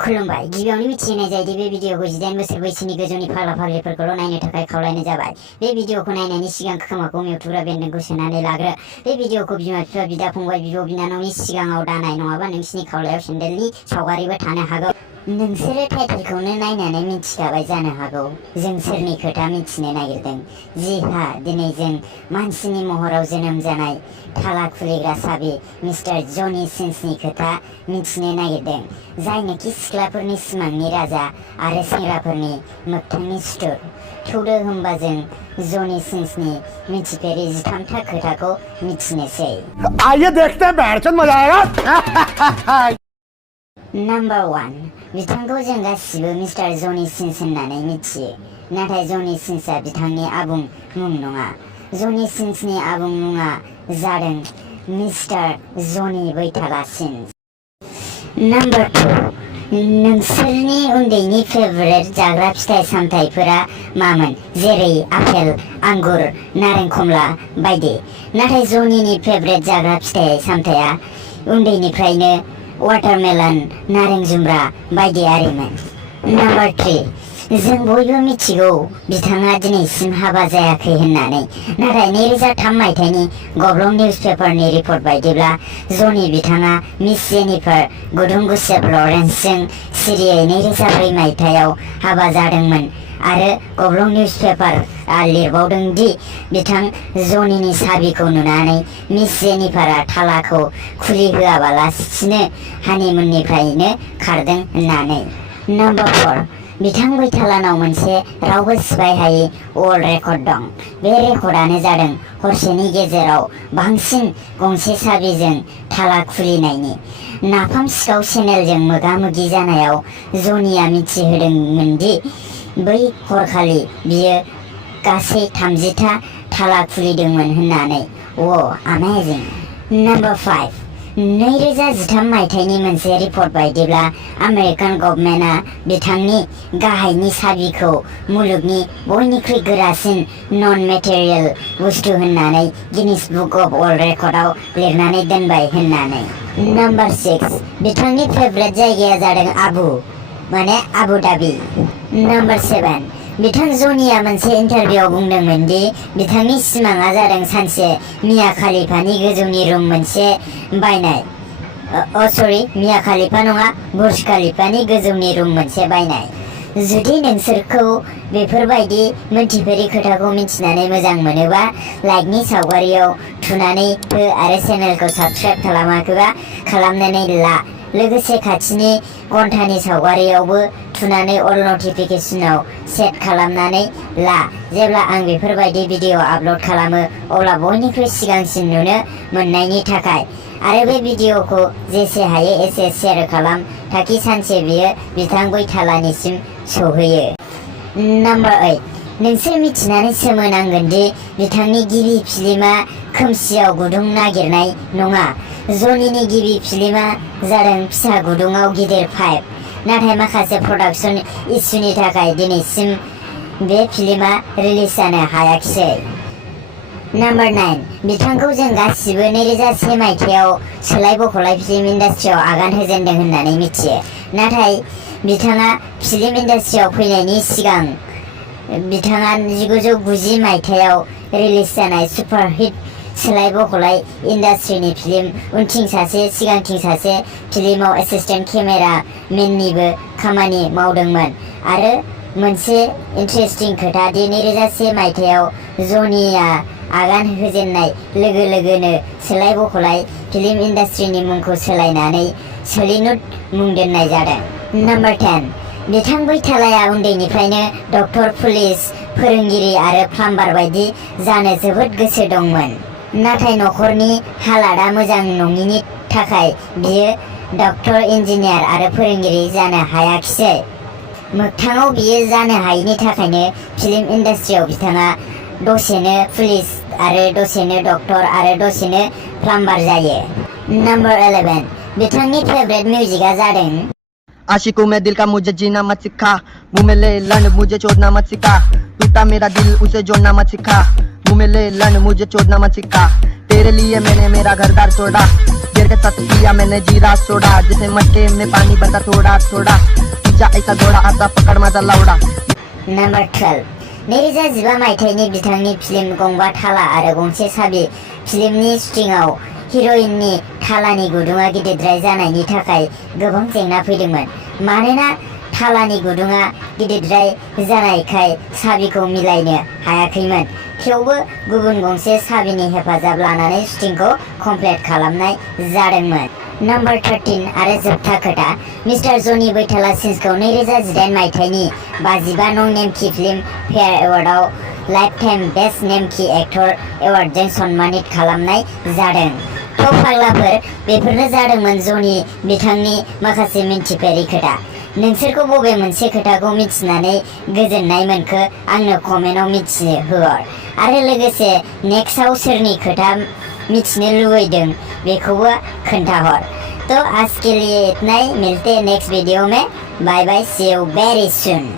खुलुमबाय गिबियावनो मिथिहोनाय जायोदि बे भिडिअखौ 18 बोसोर बैसोनि गोजौनि फाग्ला फाग्लिफोरखौल' नायनो थाखाय खावलायनाय जाबाय। बे भिडिअखौ नायनायनि सिगां खोमाखौ मेवथुग्रा बेन्दोंखौ सोनानै लाग्रो। बे भिडिअखौ बिमा बिफा बिदा फंबाय बिब' बिनानावनि सिगाङाव दानाय नङाबा नोंसिनि खावलायाव सेन्देलनि सावगारिबो थानो हागौ। नोंसोरो टाइटेलखौनो नायनानै मिथिखाबाय जानो हागौ जों सोरनि खोथा मिथिनो नागिरदों। जी हा, दिनै जों मानसिनि महराव जोनोम जानाय थाला खुलिग्रा साबि मिस्टार जनि सिन्सनि खोथा मिथिनो नागिरदों, जायनोखि सिख्लाफोरनि सिमांनि राजा आरो सेंग्राफोरनि मोगथांनि सुथुर। थौदो होमबा जों जनि सिन्सनि मिथिफेरै 13था खोथाखौ मिथिनोसै। आइए देखते हैं, बैठचंद मजा आएगा। नम्बर 1, बिथांखौ जों गासिबो मिस्टार जनि सिन्स होननानै मिथियो, नाथाय जनि सिन्सआ बिथांनि आबुं मुं नङा। जनि सिन्सनि आबुं मुङा जादों मिस्टार जनि बैथाला सिन्स। नम्बर 2, नोंसोरनि उन्दैनि फेभरेट जाग्रा फिथाइ सामथाइफोरा मामोन, जेरै आपेल, आंगुर, नारें खमला बायदि। नाथाय जनिनि फेभरेट जाग्रा फिथाइ सामथाइया उन्दैनिफ्रायनो वाटारमेलन, नारें जुमब्रा बायदि आरिमोन। नम्बर 3, जों बयबो मिथिगौ बिथाङा दिनैसिम हाबा जायाखै होननानै, नाथाय 2003 मायथाइनि गब्लं निउसपेपारनि रिपर्ट बायदिब्ला जनि बिथाङा मिस जेनिफार गुदुं गुसेब लरेन्सजों सिरियै 2004 मायथाइयाव हाबा जादोंमोन आरो गब्लं निउसपेपारआ लिरबावदों दि बिथां जनिनि साबिखौ नुनानै मिस जेनिफारा थालाखौ खुलिहोआबालासिनो हानिमुननिफ्रायनो खारदों होननानै। नम्बर 4, बिथां बैथालानाव मोनसे रावबो सिफाय हायै वर्ल्ड रेकर्ड दं। बे रेकर्डआनो जादों हरसेनि गेजेराव बांसिन गंसे साबिजों थाला खुलिनायनि। नाफाम सिखाव चेनेलजों मोगा मोगि जानायाव जनिया मिथिहोदोंमोन दि बै हरखालि बियो गासै 30था थाला खुलिदोंमोन होननानै। अमेजिं। नम्बर 5, 2013 मायथाइनि मोनसे रिपर्ट बायदिब्ला आमेरिकान गभर्नमेन्टआ बिथांनि गाहायनि साबिखौ मुलुगनि बयनिख्रुइ गोरासिन नन मेटेरियेल बुस्थु होननानै गिनिस बुक अफ वर्ल्ड रेकर्डआव लिरनानै दोनबाय होननानै। नम्बर 6, बिथांनि फेभरेट जायगाया जादों आबु धाबि। नम्बर 7, बिथां जनिया मोनसे इन्टारभिउआव बुंदोंमोन दि बिथांनि सिमाङा जादों सानसे मिया खालिफानि गोजौनि रुम मोनसे बायनाय। मिया खालिफा नङा, बुर्ज खालिफानि गोजौनि रुम मोनसे बायनाय। जुदि नोंसोरखौ बेफोरबायदि मोनथिफेरै खोथाखौ मिथिनानै मोजां मोनोबा लाइकनि सावगारियाव थुनानै हो आरो चेनेलखौ साबस्क्राइब खालामाखैबा खालामनानै ला। लोगोसे खाथिनि घन्टानि सावगारियावबो थुनानै अल नटिफिकेशनाव सेट खालामनानै ला। जेब्ला आं बेफोरबायदि भिडिअ आपल'ड खालामो अब्ला बयनिख्रुइ सिगांसिन नुनो मोननायनि थाखाय। आरो बे भिडिअखौ जेसे हायो एसे शेयार खालाम ताकि सानसे बियो बिथां बैथालानिसिम सौहैयो। नम्बर 8, नोंसोर मिथिनानै सोमोनांगोन दि बिथांनि गिबि फिल्मआ खोमसियाव गुदुं नागिरनाय नङा। जनिनि गिबि फिल्मआ जादों फिसा गुदुङाव गिदिर पाइप, नाथाय माखासे प्रडाक्सन इस्युनि थाखाय दिनैसिम बे फिल्मआ रिलिज जानो हायाखिसै। नम्बर 9, बिथांखौ जों गासिबो 2001 मायथाइयाव सोलाय बख'लाय फिल्म इन्डास्ट्रियाव आगान होजेनदों होननानै मिथियो, नाथाय बिथाङा फिल्म इन्डास्ट्रियाव फैनायनि सिगां बिथाङा 1990 मायथाइयाव रिलिज जानाय सुपारहिट सोलाय बख'लाय इन्डास्ट्रिनि फिल्म उनथिं सासे सिगांथिं सासे फिल्माव एसिस्टेन्ट केमेरा मेननिबो खामानि मावदोंमोन। आरो मोनसे इन्टारेस्टिं खोथा दि 2001 मायथाइयाव जनिया आगान होजेननाय लोगो लोगोनो सोलाय बख'लाय फिल्म इन्डास्ट्रिनि मुंखौ सोलायनानै सोलिनुट मुं दोननाय जादों। नम्बर 10, बिथां बैथालाया उन्दैनिफ्रायनो डक्टर, पुलिस, फोरोंगिरि आरो प्लाम्बार बायदि जानो जोबोद गोसो दंमोन, नाथाय नखरनि हालादा मोजां नङिनि थाखाय बियो डक्टर, इन्जिनियार आरो फोरोंगिरि जानो हायाखिसै। मोगथाङाव बियो जानो हायिनि थाखायनो फिल्म इन्डास्ट्रियाव बिथाङा दसेनो पुलिस आरो दसेनो डक्टर आरो दसेनो प्लाम्बार जायो। नम्बर 11, बिथांनि फेभरेट मिउजिकआ जादों आशिकों में दिल का मुझे जीना मत सिखा, मुँह में ले लन मुझे छोड़ना मत सिखा, टूटा मेरा दिल उसे जोड़ना मत सिखा, मुँह में ले लन मुझे छोड़ना मत सिखा, तेरे लिए मैंने मेरा घर द्वार छोड़ा, देर के साथ किया मैंने जीरा सोडा, जैसे मटके में पानी भरता थोड़ा थोड़ा, जा ऐसा घोड़ा आता पकड़ मजा लाउडा। नम्बर 12 2015 मायथाइनि बिथांनि फिल्म गंबा थाला आरो गंसे साबि फिल्मनि शुटिंआव हिर'इननि थालानि गुदुङा गिदिरद्राय जानायनि थाखाय गोबां जेंना फैदोंमोन। मानोना थालानि गुदुङा गिदिरद्राय जानायखाय साबिखौ मिलायनो हायाखैमोन। थेवबो गुबुन गंसे साबिनि हेफाजाब लानानै शुटिंखौ कमप्लिट खालामनाय जादोंमोन। नम्बर 13 आरो जोबथा खोथा मिस्टार जनि बैटाला सिन्सखौ 2018 मायथाइनि 55 नं नेमखि फिल्म फेयार एवार्डआव लाइफ टाइम बेस्ट नेमखि एक्टर एवार्डजों सन्मानित खालामनाय जादों। थ' फाग्लाफोर बेफोरनो जादोंमोन जनि बिथांनि माखासे मिन्थिफेरै खोथा। नोंसोरखौ बबे मोनसे खोथाखौ मिथिनानै गोजोननाय मोनखो आंनो कमेन्टआव मिथिहोहर आरो लोगोसे नेक्स्टआव सोरनि खोथा मिथिनो लुबैदों बेखौबो खोन्थाहर। तो आज के लिए इतना ही, मिलते हैं नेक्स्ट वीडियो में। Bye bye, see you very soon.